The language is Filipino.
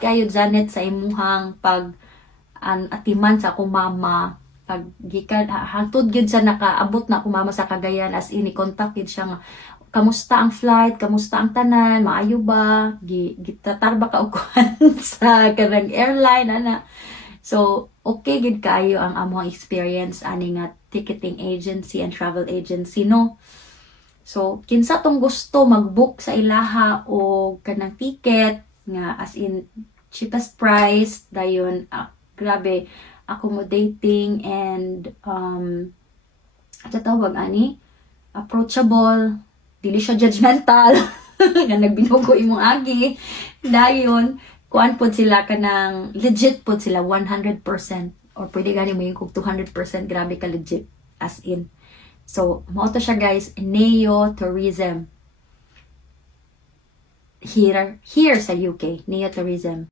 Salamat kayo Janet sa imuhang pag atiman sa akong mama, pag gikan hangtod gyud sa nakaabot na akong mama sa Cagayan, as in contact gyud siya nga kamusta ang flight, kamusta ang tanan, maayo ba, gitatar ba ka og kuan sa kanang airline ana. So okay gid kaayo ang among experience ani nga ticketing agency and travel agency, no. So kinsa tong gusto mag-book sa ilaha o kanang ticket nga as in cheapest price dayon, grabe accommodating and tawag ani approachable, dili siya judgmental nga nagbinugo imong agi, dayon kuan pod sila kanang legit pod sila 100% or pwede gani mo yung kung 200%, grabe ka legit as in. So mao to siya guys, Neo Tourism here sa UK, Neo Tourism.